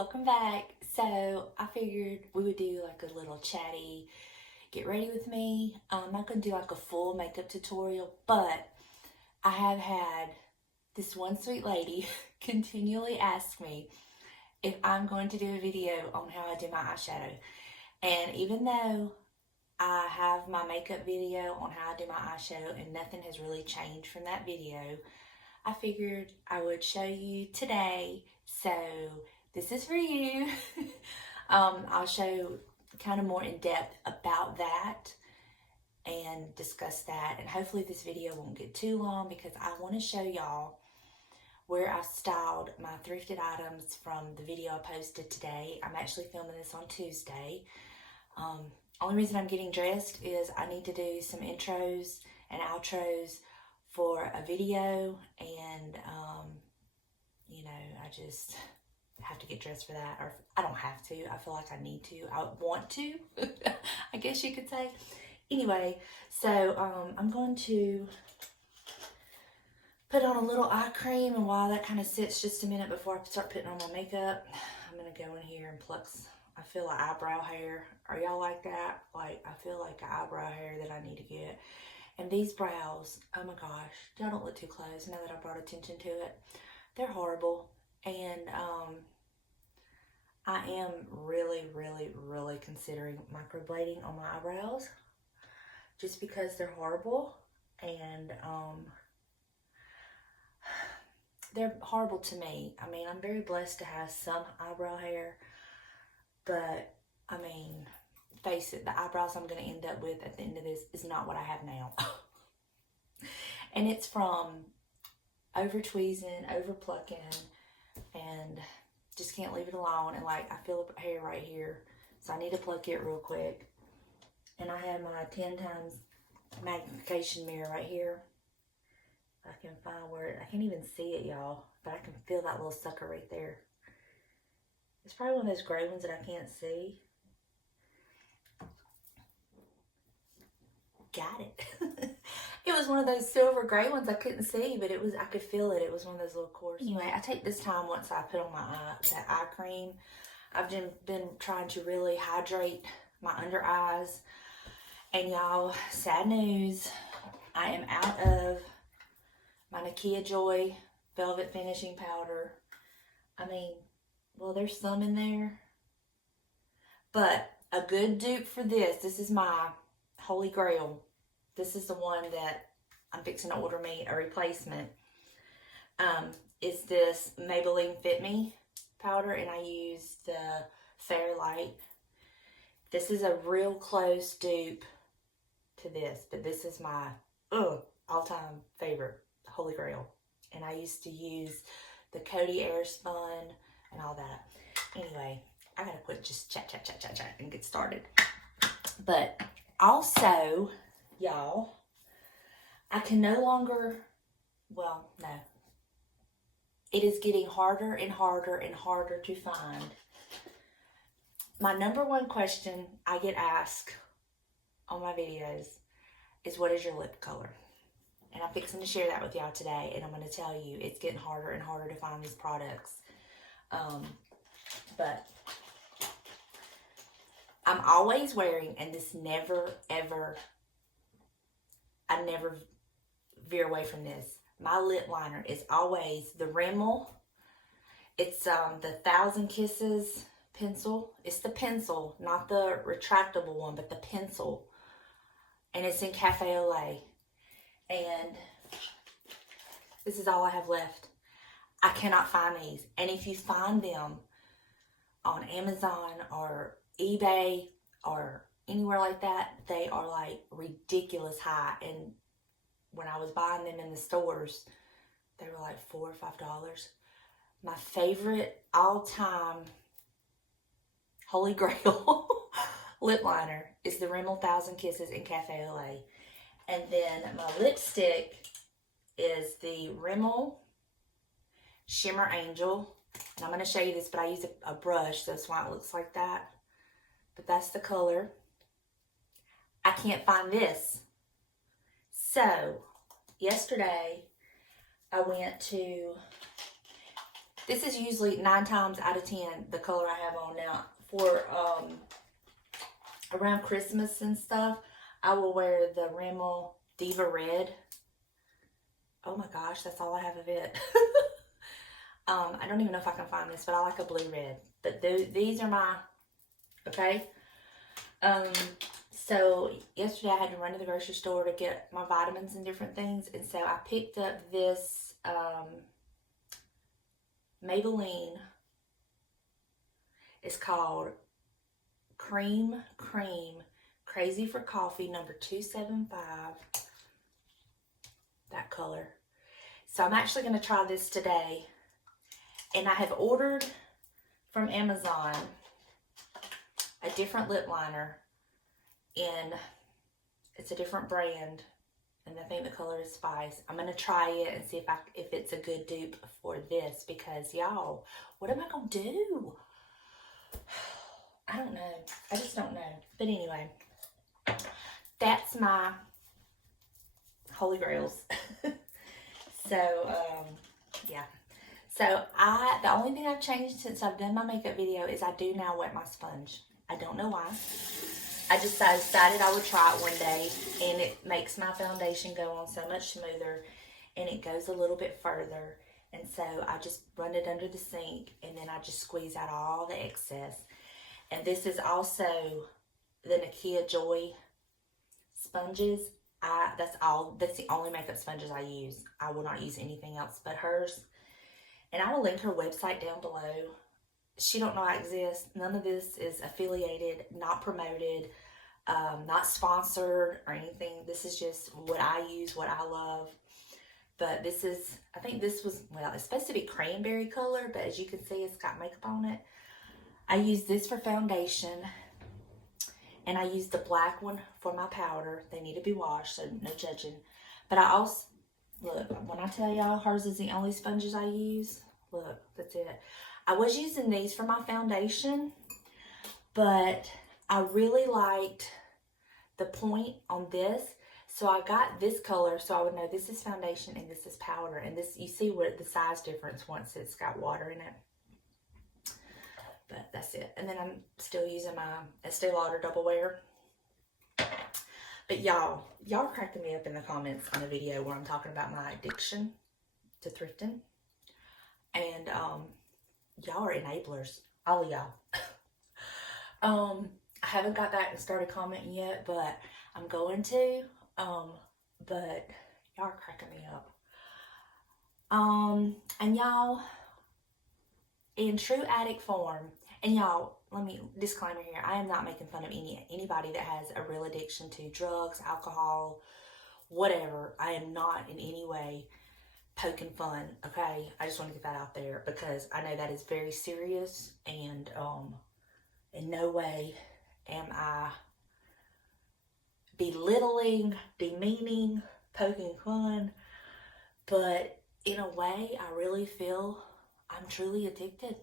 welcome back. So I figured we would do like a little chatty get ready with me. I'm not going to do like a full makeup tutorial, but I have had this one sweet lady continually ask me if I'm going to do a video on how I do my eyeshadow. And even though I have my makeup video on how I do my eyeshadow and nothing has really changed from that video, I figured I would show you today. So this is for you. I'll show kind of more in depth about that and discuss that. And hopefully this video won't get too long because I want to show y'all where I styled my thrifted items from the video I posted today. I'm actually filming this on Tuesday. Only reason I'm getting dressed is I need to do some intros and outros for a video, and you know, I just have to get dressed for that. Or I don't have to, I feel like I need to, I want to I guess you could say. Anyway, so I'm going to put on a little eye cream, and while that kind of sits just a minute before I start putting on my makeup, I'm gonna go in here and pluck. I feel like eyebrow hair. Are y'all like that? Like, I feel like eyebrow hair that I need to get. And these brows, oh my gosh, y'all don't look too close now that I brought attention to it. They're horrible. And I am really considering microblading on my eyebrows just because they're horrible. And they're horrible to me. I mean, I'm very blessed to have some eyebrow hair, but I mean, face it, the eyebrows I'm going to end up with at the end of this is not what I have now. And it's from over tweezing, over plucking, and just can't leave it alone. And like, I feel a hair right here, so I need to pluck it real quick. And I have my 10 times magnification mirror right here. I can find where, I can't even see it, y'all, but I can feel that little sucker right there. It's probably one of those gray ones that I can't see. Got it. It was one of those silver gray ones I couldn't see, but it was, I could feel it. It was one of those little coarse. Anyway, I take this time once I put on my that eye cream. I've been trying to really hydrate my under eyes. And y'all, sad news, I am out of my Nakia Joy Velvet Finishing Powder. I mean, well, there's some in there. But a good dupe for this is my Holy Grail. This is the one that I'm fixing to order me a replacement. Is this Maybelline Fit Me powder, and I use the Fairlight. This is a real close dupe to this, but this is my all-time favorite Holy Grail. And I used to use the Coty Airspun and all that. Anyway, I gotta quit just chat and get started. But also, y'all, I can no longer, well, no. It is getting harder and harder and harder to find. My number one question I get asked on my videos is, what is your lip color? And I'm fixing to share that with y'all today, and I'm going to tell you, it's getting harder and harder to find these products. But I'm always wearing, and this never, ever, I never veer away from this. My lip liner is always the Rimmel. It's the 1,000 Kisses pencil. It's the pencil, not the retractable one, but the pencil. And it's in Cafe au Lait. And this is all I have left. I cannot find these. And if you find them on Amazon or eBay or anywhere like that, they are like ridiculous high. And when I was buying them in the stores, they were like $4 or $5. My favorite all-time Holy Grail lip liner is the Rimmel 1,000 Kisses in Cafe au Lait. And then my lipstick is the Rimmel Shimmer Angel. And I'm going to show you this, but I use a brush, so that's why it looks like that. But that's the color. I can't find this. So, yesterday, I went to This is usually 9 times out of 10 the color I have on now. For around Christmas and stuff, I will wear the Rimmel Diva Red. Oh my gosh, that's all I have of it. I don't even know if I can find this, but I like a blue red. But these are my, okay. So yesterday I had to run to the grocery store to get my vitamins and different things. And so I picked up this Maybelline. It's called Cream Crazy for Coffee number 275. That color. So I'm actually going to try this today. And I have ordered from Amazon a different lip liner. And it's a different brand. And I think the color is Spice. I'm going to try it and see if it's a good dupe for this. Because, y'all, what am I going to do? I don't know. I just don't know. But anyway, that's my Holy Grails. So, yeah. So, the only thing I've changed since I've done my makeup video is I do now wet my sponge. I don't know why. I decided I would try it one day, and it makes my foundation go on so much smoother, and it goes a little bit further. And so, I just run it under the sink, and then I just squeeze out all the excess. And this is also the Nakia Joy sponges. That's the only makeup sponges I use. I will not use anything else but hers. And I will link her website down below. She don't know I exist. None of this is affiliated, not promoted, not sponsored or anything. This is just what I use, what I love. But this is, I think this was, well, it's supposed to be cranberry color, but as you can see, it's got makeup on it. I use this for foundation, and I use the black one for my powder. They need to be washed, so no judging. But I also, look, when I tell y'all hers is the only sponges I use, look, that's it. I was using these for my foundation, but I really liked the point on this. So I got this color so I would know this is foundation and this is powder. And this, you see what the size difference once it's got water in it. But that's it. And then I'm still using my Estee Lauder Double Wear. But y'all are cracking me up in the comments on the video where I'm talking about my addiction to thrifting. And y'all are enablers. All of y'all. I haven't got back and started commenting yet, but I'm going to. But y'all are cracking me up. And y'all, in true addict form, and y'all, let me, disclaimer here, I am not making fun of anybody that has a real addiction to drugs, alcohol, whatever. I am not in any way poking fun, okay? I just want to get that out there because I know that is very serious, and in no way am I belittling, demeaning, poking fun, but in a way, I really feel I'm truly addicted.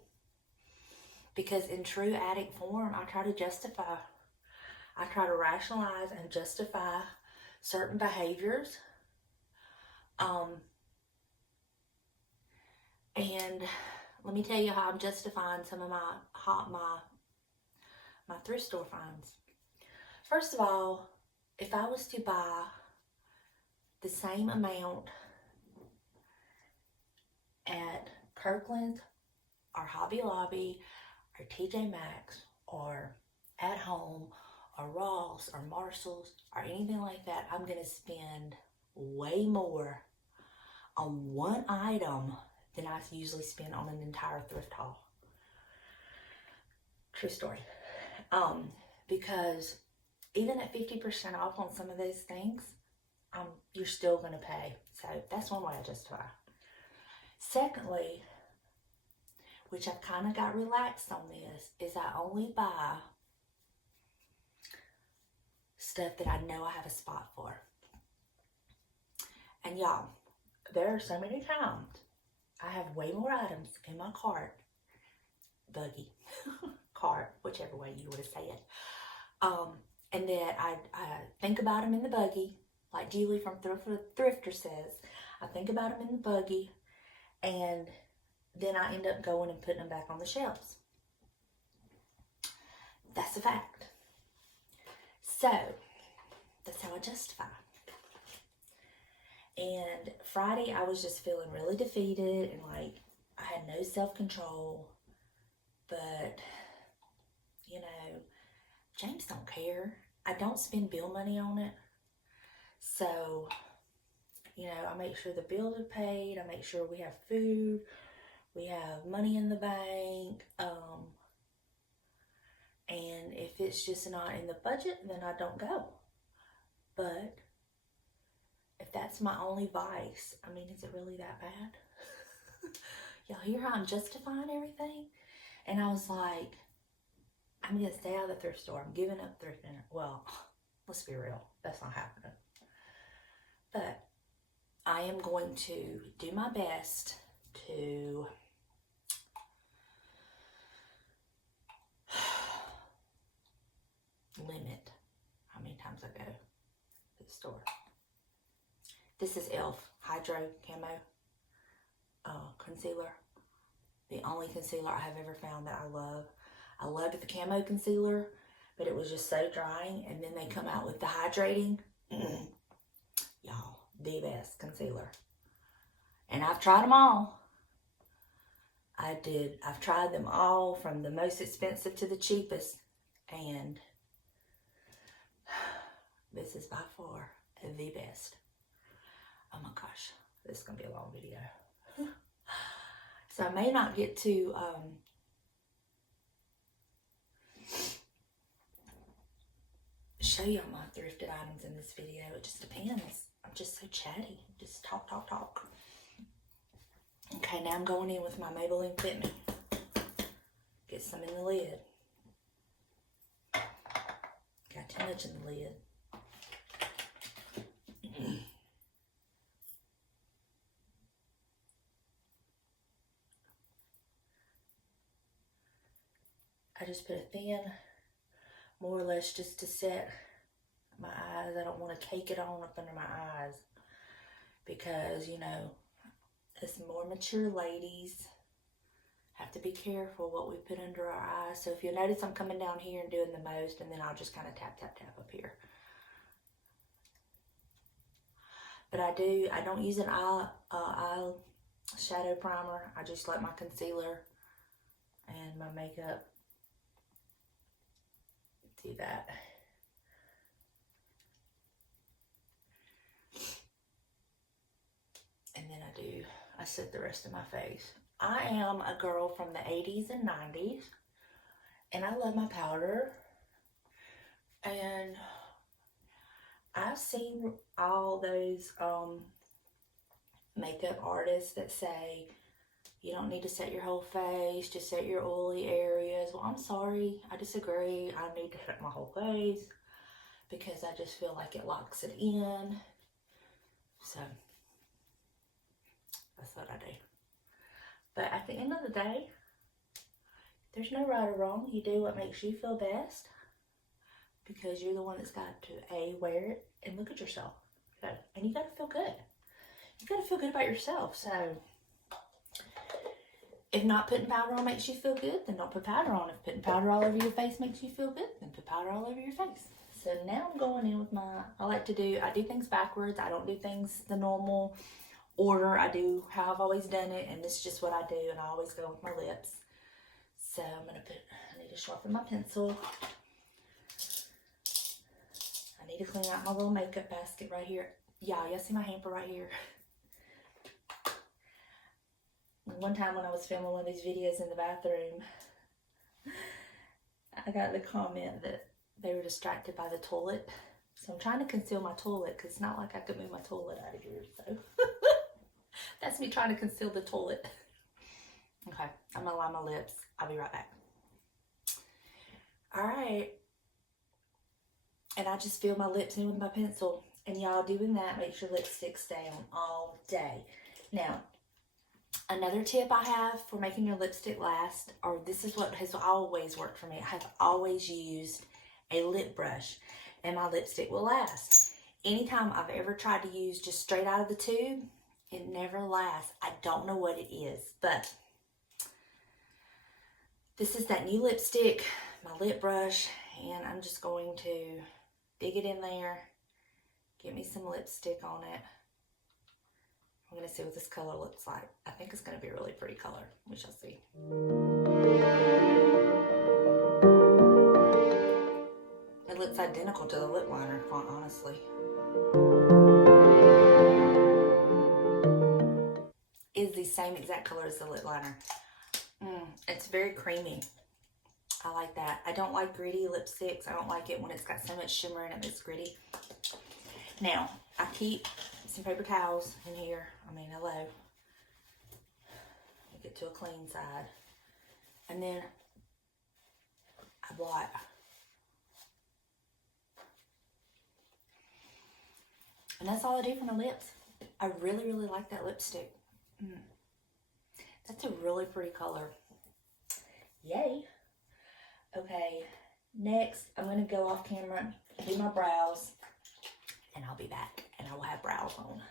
Because in true addict form, I try to justify. I try to rationalize and justify certain behaviors. And let me tell you how I'm justifying some of my thrift store finds. First of all, if I was to buy the same amount at Kirkland or Hobby Lobby or TJ Maxx or At Home or Ross or Marshall's or anything like that, I'm going to spend way more on one item than I usually spend on an entire thrift haul. True story. Because even at 50% off on some of those things, you're still going to pay. So that's one way I justify. Secondly, which I've kind of got relaxed on this, is I only buy stuff that I know I have a spot for. And y'all, there are so many times I have way more items in my cart, buggy, cart, whichever way you want to say it, and that I think about them in the buggy, like Julie from Thrifter says. I think about them in the buggy, and then I end up going and putting them back on the shelves. That's a fact. So, that's how I justify. And Friday, I was just feeling really defeated and like I had no self-control. But, you know, James don't care. I don't spend bill money on it. So, you know, I make sure the bills are paid. I make sure we have food. We have money in the bank. And if it's just not in the budget, then I don't go. But if that's my only vice, I mean, is it really that bad? Y'all hear how I'm justifying everything? And I was like, I'm going to stay out of the thrift store. I'm giving up thrifting. Well, let's be real. That's not happening. But I am going to do my best to limit how many times I go to the store. This is e.l.f. Hydro Camo Concealer. The only concealer I have ever found that I love. I loved the camo concealer, but it was just so drying. And then they come out with the hydrating. Y'all, the best concealer. And I've tried them all. I've tried them all from the most expensive to the cheapest. And this is by far the best. Oh my gosh, this is going to be a long video. So I may not get to show y'all my thrifted items in this video. It just depends. I'm just so chatty. Just talk, talk, talk. Okay, now I'm going in with my Maybelline Fit Me. Get some in the lid. Got too much in the lid. I just put a thin, more or less just to set my eyes. I don't want to cake it on up under my eyes because, you know, us more mature ladies have to be careful what we put under our eyes. So if you'll notice, I'm coming down here and doing the most, and then I'll just kind of tap, tap, tap up here. But I don't use an eye shadow primer. I just let my concealer and my makeup do that. And then I set the rest of my face. I am a girl from the 80s and 90s, and I love my powder. And I've seen all those makeup artists that say, you don't need to set your whole face, just set your oily areas. Well, I'm sorry, I disagree. I need to set my whole face because I just feel like it locks it in. So, that's what I do. But at the end of the day, there's no right or wrong. You do what makes you feel best because you're the one that's got to wear it and look at yourself. So, and you got to feel good. You got to feel good about yourself. So, if not putting powder on makes you feel good, then don't put powder on. If putting powder all over your face makes you feel good, then put powder all over your face. So now I'm going in with I do things backwards. I don't do things the normal order. I do how I've always done it, and this is just what I do, and I always go with my lips. So I need to sharpen my pencil. I need to clean out my little makeup basket right here. Y'all see my hamper right here? One time when I was filming one of these videos in the bathroom, I got the comment that they were distracted by the toilet. So I'm trying to conceal my toilet because it's not like I could move my toilet out of here. So that's me trying to conceal the toilet. Okay, I'm going to line my lips. I'll be right back. All right. And I just fill my lips in with my pencil. And y'all doing that makes your lipstick stay on all day. Now, another tip I have for making your lipstick last, or this is what has always worked for me. I have always used a lip brush and my lipstick will last. Anytime I've ever tried to use just straight out of the tube, it never lasts. I don't know what it is, but This is that new lipstick, my lip brush, and I'm just going to dig it in there, get me some lipstick on it. I'm going to see what this color looks like. I think it's going to be a really pretty color. We shall see. It looks identical to the lip liner, quite honestly. Is the same exact color as the lip liner. It's very creamy. I like that. I don't like gritty lipsticks. I don't like it when it's got so much shimmer in it that's gritty. Now, I keep some paper towels in here. I mean, hello. Make it to a clean side. And then I blot. And that's all I do for my lips. I really, really like that lipstick. That's a really pretty color. Yay. Okay, next I'm going to go off camera, do my brows, and I'll be back. And I will have brows on.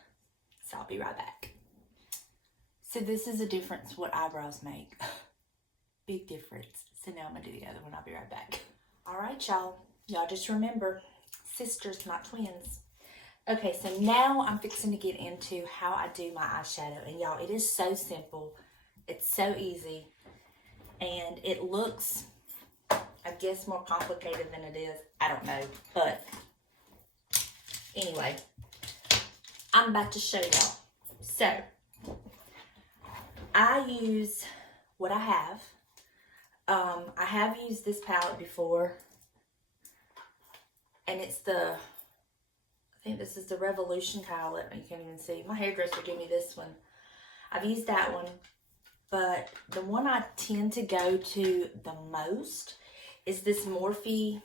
So I'll be right back. So this is a difference what eyebrows make. Big difference. So now I'm going to do the other one. I'll be right back. All right, y'all. Y'all just remember, sisters, not twins. Okay, so now I'm fixing to get into how I do my eyeshadow. And y'all, it is so simple. It's so easy. And it looks, I guess, more complicated than it is. I don't know. But anyway, I'm about to show y'all. So, I use what I have. I have used this palette before. And it's the, I think this is the Revolution palette. You can't even see. My hairdresser gave me this one. I've used that one. But the one I tend to go to the most is this Morphe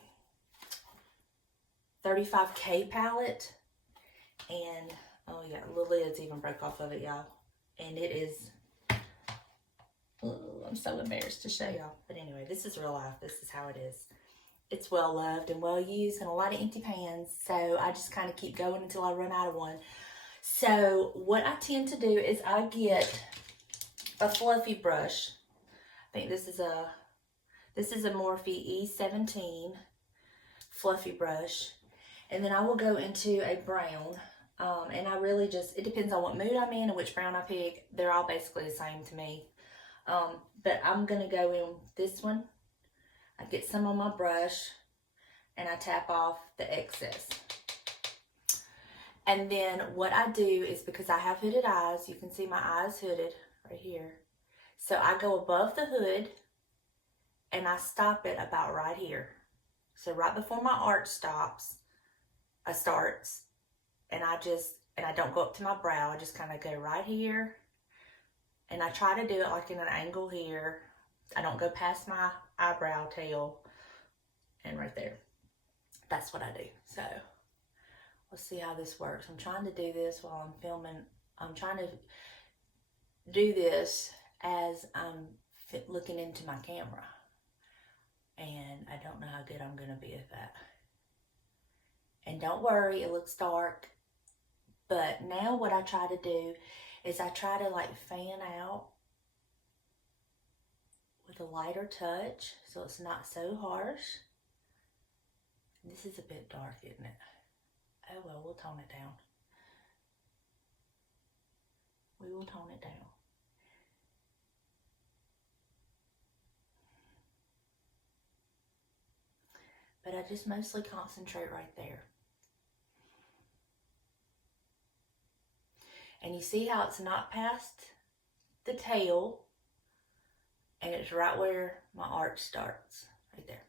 35K palette. And, oh yeah, the lids even broke off of it, y'all. And it is, oh, I'm so embarrassed to show y'all. But anyway, this is real life. This is how it is. It's well loved and well used and a lot of empty pans. So I just kind of keep going until I run out of one. So what I tend to do is I get a fluffy brush. I think this is a Morphe E17 fluffy brush. And then I will go into a brown. And I really just, it depends on what mood I'm in and which brown I pick. They're all basically the same to me. But I'm going to go in this one. I get some on my brush and I tap off the excess. And then what I do is, because I have hooded eyes, you can see my eyes hooded right here. So I go above the hood and I stop it about right here. So right before my arch starts, and I don't go up to my brow. I just kind of go right here. And I try to do it like in an angle here. I don't go past my eyebrow tail. And right there. That's what I do. So let's see how this works. I'm trying to do this while I'm filming. I'm trying to do this as I'm looking into my camera. And I don't know how good I'm going to be at that. And don't worry, it looks dark. But now what I try to do is I try to like fan out with a lighter touch so it's not so harsh. This is a bit dark, isn't it? Oh well, we'll tone it down. We will tone it down. But I just mostly concentrate right there. And you see how it's not past the tail, and it's right where my arch starts, right there.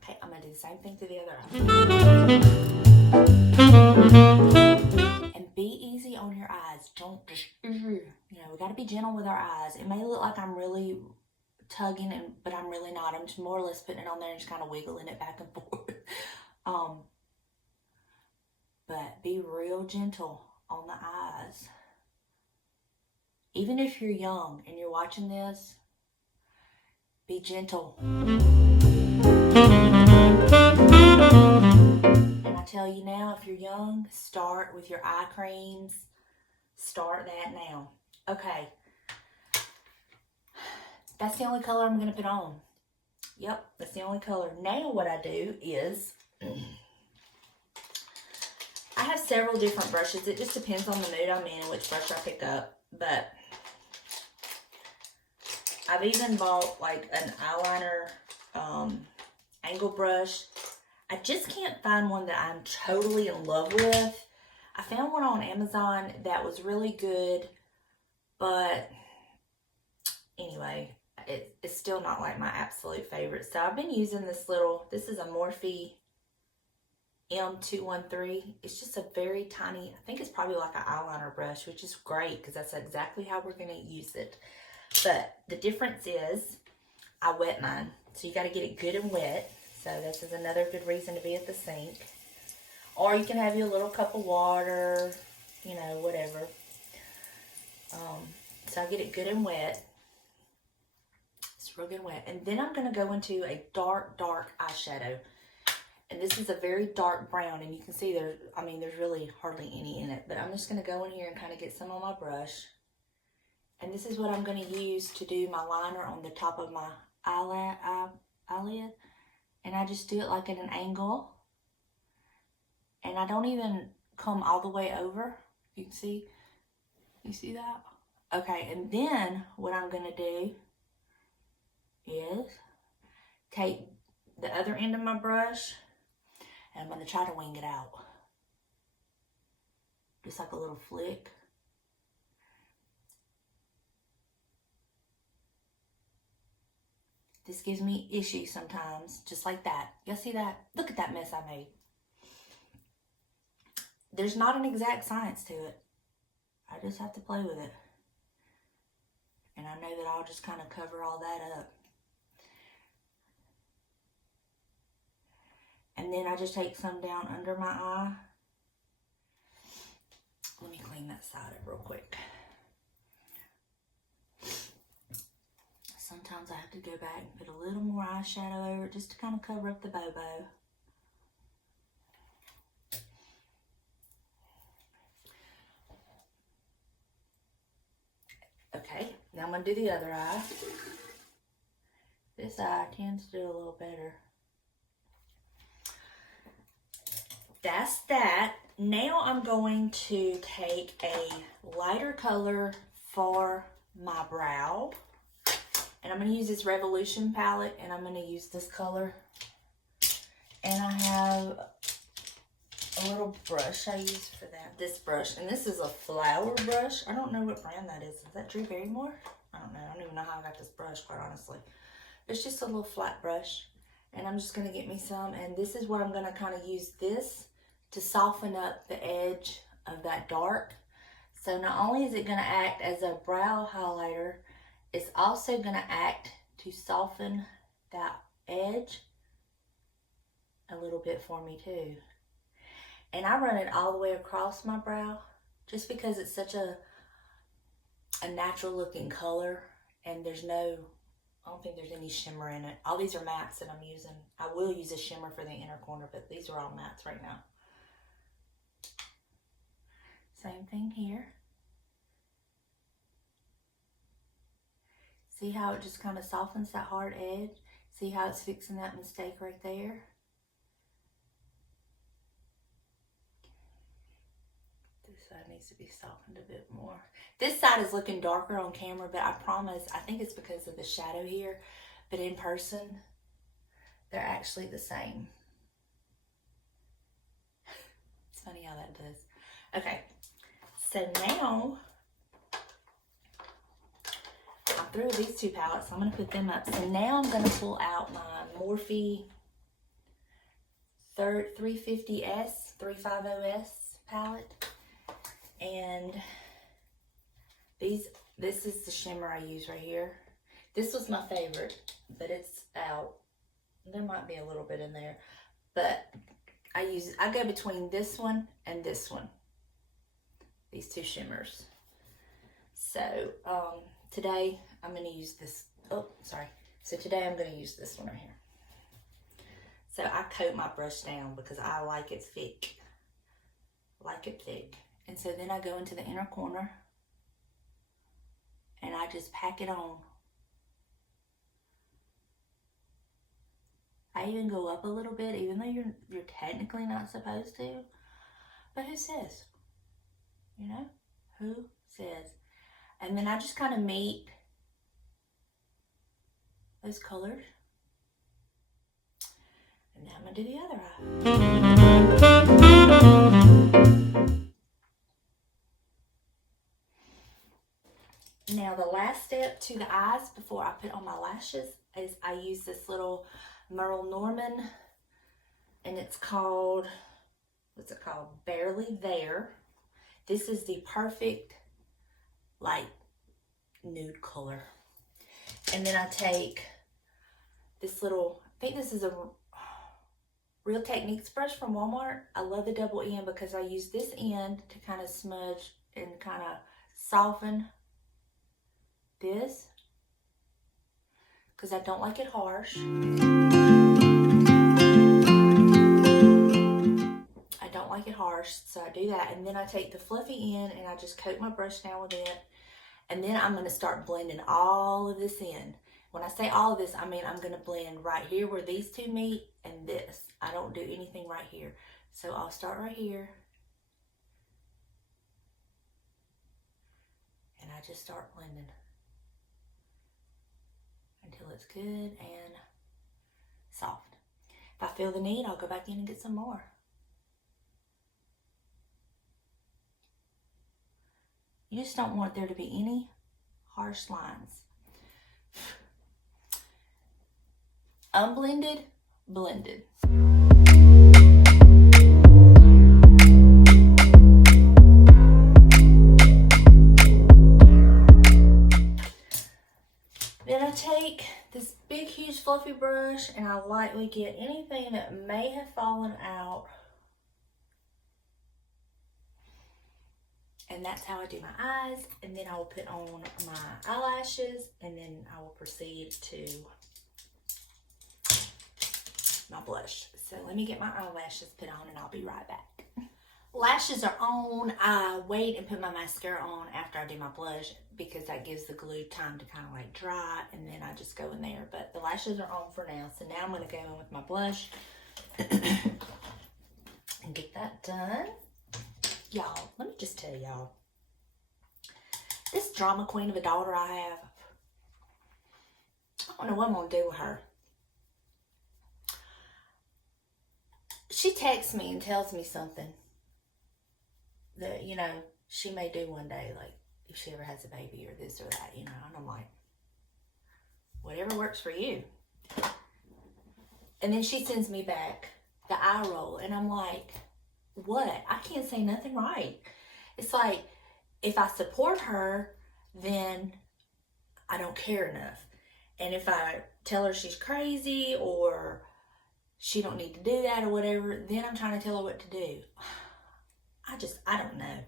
Okay, I'm gonna do the same thing to the other eye. And be easy on your eyes. Don't just, we gotta be gentle with our eyes. It may look like I'm really tugging, but I'm really not. I'm just more or less putting it on there and just kind of wiggling it back and forth. But be real gentle on the eyes. Even if you're young and you're watching this, be gentle. And I tell you now, if you're young, start with your eye creams. Start that now. Okay. that's the only color I'm going to put on. Yep, that's the only color. Now what I do is, I have several different brushes. It just depends on the mood I'm in and which brush I pick up. But I've even bought like an eyeliner angle brush. I just can't find one that I'm totally in love with. I found one on Amazon that was really good, but anyway, it's still not like my absolute favorite. So I've been using this is a Morphe M213. It's just a very tiny, I think it's probably like an eyeliner brush, which is great because that's exactly how we're going to use it. But the difference is I wet mine. So you got to get it good and wet. So this is another good reason to be at the sink. Or you can have your little cup of water, you know, whatever. So I get it good and wet. It's real good and wet. And then I'm going to go into a dark eyeshadow. And this is a very dark brown. And you can see there's really hardly any in it. But I'm just going to go in here and kind of get some on my brush. And this is what I'm going to use to do my liner on the top of my eyelid. And I just do it like at an angle. And I don't even come all the way over. You can see. You see that? Okay, and then what I'm going to do is take the other end of my brush and I'm going to try to wing it out. Just like a little flick. This gives me issues sometimes, just like that. Y'all see that? Look at that mess I made. There's not an exact science to it. I just have to play with it. And I know that I'll just kind of cover all that up. And then I just take some down under my eye. Let me clean that side up real quick. Sometimes I have to go back and put a little more eyeshadow over it just to kind of cover up the bobo. Okay, now I'm going to do the other eye. This eye tends to do a little better. That's that. Now I'm going to take a lighter color for my brow. And I'm going to use this Revolution palette, and I'm going to use this color. And I have a little brush I use for that. This brush, and this is a flower brush. I don't know what brand that is. Is that Drew Barrymore? I don't know. I don't even know how I got this brush, quite honestly. It's just a little flat brush. And I'm just going to get me some. And this is what I'm going to kind of use this to soften up the edge of that dark. So not only is it going to act as a brow highlighter, it's also going to act to soften that edge a little bit for me too. And I run it all the way across my brow just because it's such a natural looking color, and I don't think there's any shimmer in it. All these are mattes that I'm using. I will use a shimmer for the inner corner, but these are all mattes right now. Same thing here. See how it just kind of softens that hard edge? See how it's fixing that mistake right there? This side needs to be softened a bit more. This side is looking darker on camera, but I promise, I think it's because of the shadow here. But in person, they're actually the same. It's funny how that does. Okay, so now I'm through with these two palettes, so I'm going to put them up. So now I'm going to pull out my Morphe 350S, 350S palette. And this is the shimmer I use right here. This was my favorite, but it's out. There might be a little bit in there, but I go between this one and this one. These two shimmers. So today I'm going to use this. Oh, sorry. So today I'm going to use this one right here. So I coat my brush down because I like it thick. Like it thick. And so then I go into the inner corner and I just pack it on. I even go up a little bit, even though you're technically not supposed to. But who says? You know? Who says? And then I just kind of meet those colors. And now I'm going to do the other eye. Now the last step to the eyes before I put on my lashes is I use this little Merle Norman, and it's called, what's it called? Barely There. This is the perfect light nude color. And then I take this little, I think this is a Real Techniques brush from Walmart. I love the double end because I use this end to kind of smudge and kind of soften this, because I don't like it harsh. I don't like it harsh, so I do that. And then I take the fluffy end and I just coat my brush down with it. And then I'm going to start blending all of this in. When I say all of this, I mean I'm going to blend right here where these two meet and this. I don't do anything right here. So I'll start right here. And I just start blending until it's good and soft. If I feel the need, I'll go back in and get some more. You just don't want there to be any harsh lines. Unblended, blended. Then I take this big, huge, fluffy brush and I lightly get anything that may have fallen out. And that's how I do my eyes. And then I will put on my eyelashes, and then I will proceed to my blush. So let me get my eyelashes put on and I'll be right back. Lashes are on. I wait and put my mascara on after I do my blush because that gives the glue time to kind of like dry, and then I just go in there. But the lashes are on for now. So now I'm going to go in with my blush and get that done. Y'all, let me just tell y'all, this drama queen of a daughter I have, I don't know what I'm going to do with her. She texts me and tells me something that, you know, she may do one day, like if she ever has a baby or this or that, you know, and I'm like, whatever works for you. And then she sends me back the eye roll, and I'm like, what? I can't say nothing right. It's like, if I support her, then I don't care enough. And if I tell her she's crazy or she don't need to do that or whatever, then I'm trying to tell her what to do. I don't know.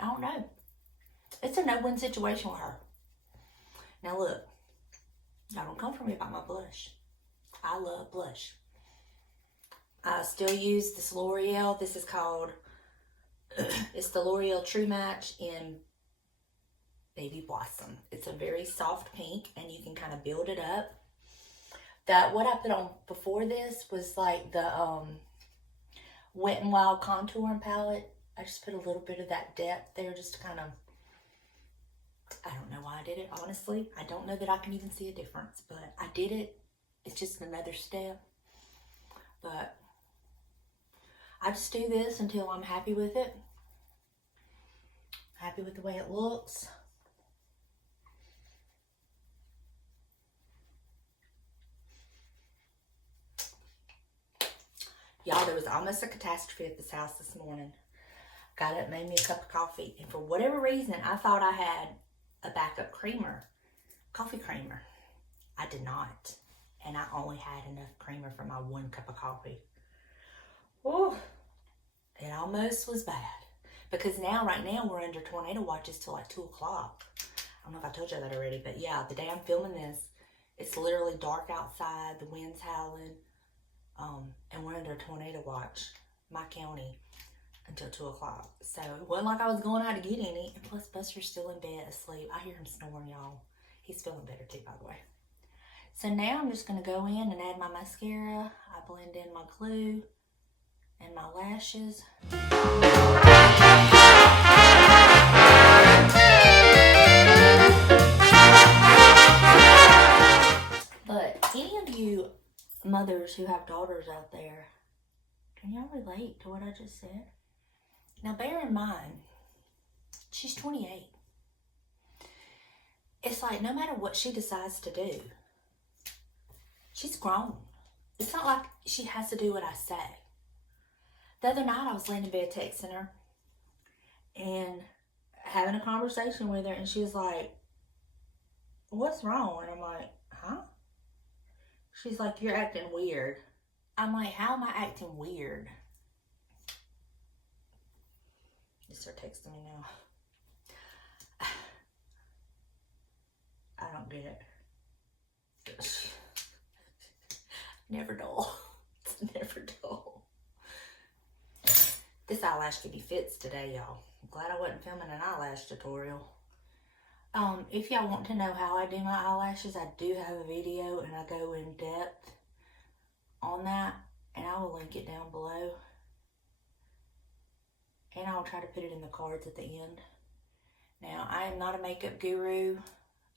I don't know. It's a no-win situation with her. Now look, y'all don't come for me about my blush. I love blush. I still use this L'Oreal. This is called, it's the L'Oreal True Match in Baby Blossom. It's a very soft pink, and you can kind of build it up. What I put on before this was like the Wet n Wild contouring palette. I just put a little bit of that depth there just to kind of, I don't know why I did it, honestly. I don't know that I can even see a difference, but I did it. It's just another step. But I just do this until I'm happy with it. Happy with the way it looks. Y'all, there was almost a catastrophe at this house this morning. Got up, made me a cup of coffee, and for whatever reason, I thought I had a backup creamer, coffee creamer. I did not, and I only had enough creamer for my 1 cup of coffee. Oh, it almost was bad. Because right now, we're under tornado watches till like 2 o'clock. I don't know if I told you that already, but yeah, the day I'm filming this, it's literally dark outside, the wind's howling, and we're under a tornado watch, my county, until 2 o'clock. So it wasn't like I was going out to get any, and plus Buster's still in bed asleep. I hear him snoring, y'all. He's feeling better too, by the way. So now I'm just going to go in and add my mascara. I blend in my glue and my lashes. But any of you mothers who have daughters out there, can y'all relate to what I just said? Now bear in mind, she's 28. It's like no matter what she decides to do, she's grown. It's not like she has to do what I say. The other night I was laying in bed texting her and having a conversation with her, and she was like, what's wrong? And I'm like, huh? She's like, you're acting weird. I'm like, how am I acting weird? Just start texting me now. I don't get it. Never dull. It's never dull. This eyelash could be fits today, y'all. I'm glad I wasn't filming an eyelash tutorial. If y'all want to know how I do my eyelashes, I do have a video and I go in depth on that, and I will link it down below. And I'll try to put it in the cards at the end. Now, I am not a makeup guru.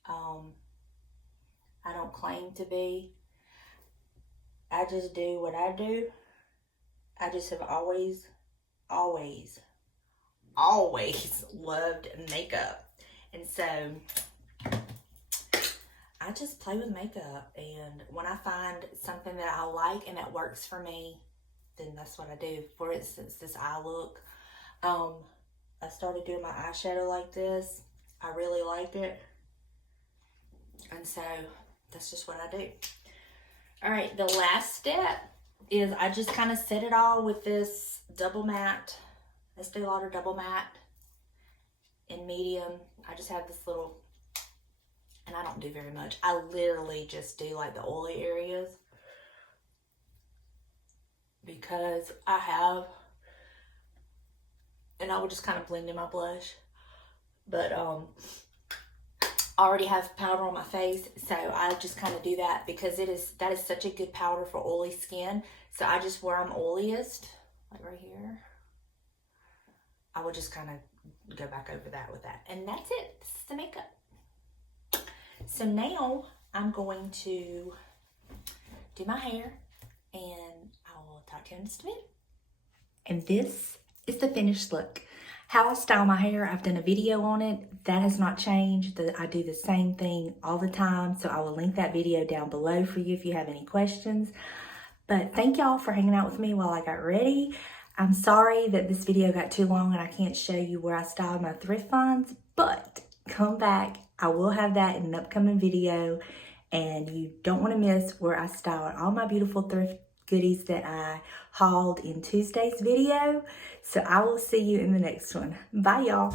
I don't claim to be. I just do what I do. I just have always loved makeup. And so I just play with makeup, and when I find something that I like and that works for me, then that's what I do. For instance, this eye look, I started doing my eyeshadow like this. I really liked it, and so that's just what I do. All right, the last step is I just kind of set it all with this double matte, Estee Lauder double matte in medium. I just have this little, and I don't do very much. I literally just do like the oily areas because I have, and I will just kind of blend in my blush. But I already have powder on my face, so I just kind of do that because that is such a good powder for oily skin. So I just, where I'm oiliest, like right here, I will just kind of go back over that with that. And that's it. This is the makeup. So now I'm going to do my hair, and I will talk to you in just a minute. And this is the finished look. How I style my hair, I've done a video on it. That has not changed. I do the same thing all the time. So I will link that video down below for you if you have any questions. But thank y'all for hanging out with me while I got ready. I'm sorry that this video got too long and I can't show you where I styled my thrift finds, but come back. I will have that in an upcoming video, and you don't want to miss where I styled all my beautiful thrift goodies that I hauled in Tuesday's video. So I will see you in the next one. Bye, y'all.